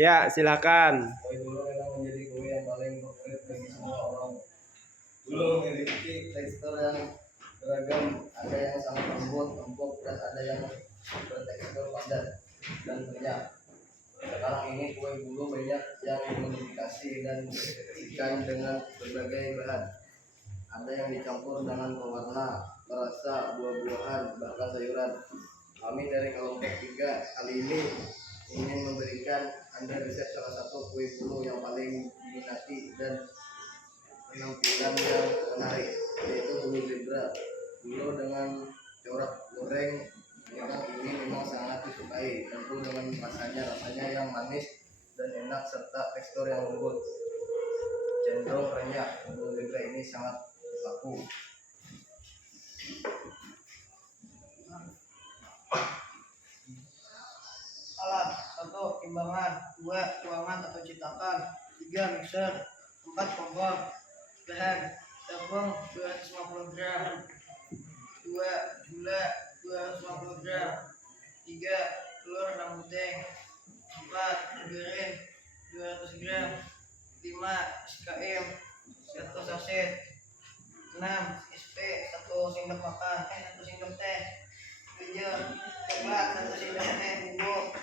Ya, silakan. Kue gulung memang menjadi kue yang paling favorit bagi semua orang. Gulung memiliki tekstur yang beragam, ada yang sangat lembut, empuk, dan ada yang bertekstur padat dan renyah. Sekarang ini kue gulung banyak yang dimodifikasi dan disajikan dengan berbagai bahan. Ada yang dicampur dengan pewarna, perasa, buah-buahan, bahkan sayuran. Kami dari kelompok 3 kali ini ingin memberikan Anda resep salah satu kue gulung yang paling diminati dan penampilan yang menarik, yaitu bulu zebra. Bulu dengan corak goreng ini memang sangat disukai, tentu dengan rasanya yang manis dan enak serta tekstur yang lembut, cenderung renyah. Bulu zebra ini sangat laku. Alat: 1. Timbangan, 2. Tuangan atau cetakan, 3. Mixer, 4. kompor. Bahan: tepung 250 gram, 2. gula 250 gram, 3. telur 6 buting, 4. margarin 200 gram, 5. SKM 1 saset, 6. SP 1 sendok makan 1 sendok teh, 7. coklat 1 sendok teh bubuk,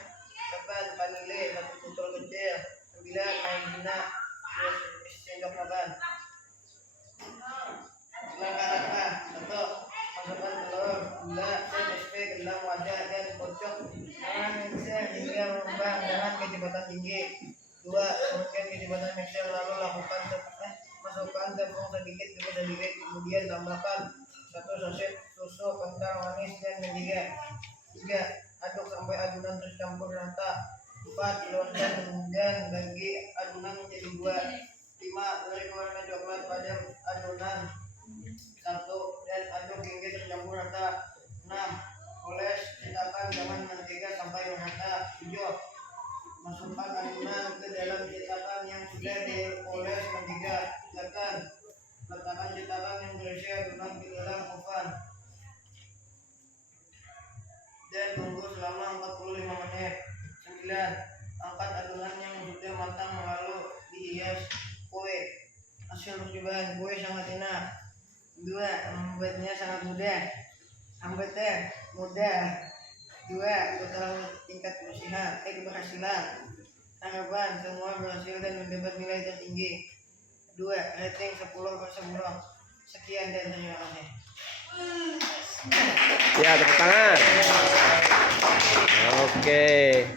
8. vanile 1 botol kecil, 9. maizena 2 sendok makan. Langkah-langkah: 1. Masukkan telur, gula, dan SP ke dalam wadah dan kocok dengan mixer hingga mengembang dengan kecepatan tinggi. 2. Turunkan kecepatan mixer lalu masukkan tepung sedikit demi sedikit, kemudian tambahkan 1 saset susu kental manis dan mentega. 3. Aduk sampai adonan tercampur rata. 4. Telurkan dan bagi adonan menjadi 2. 5. Beri warna coklat pada adonan 1 dan aduk hingga tercampur rata. 6. Oles cetakan dengan mentega sampai merata. 7. Masukkan adonan ke dalam cetakan yang sudah dioles mentega. 8. Letakkan cetakan yang berisi adonan ke dalam oven dan tunggu selama 45 menit. 9. Angkat adonan yang sudah matang lalu dihias kue. Hasil percobaan: kue sangat enak. 2. Membuatnya sangat mudah. Membuatnya mudah. 2. Total tingkat keberhasilan. Harapan semua berhasil dan mendapat nilai tertinggi. 2. Rating 10/10. Sekian dan terima kasih. Ya, tepuk tangan. Oke.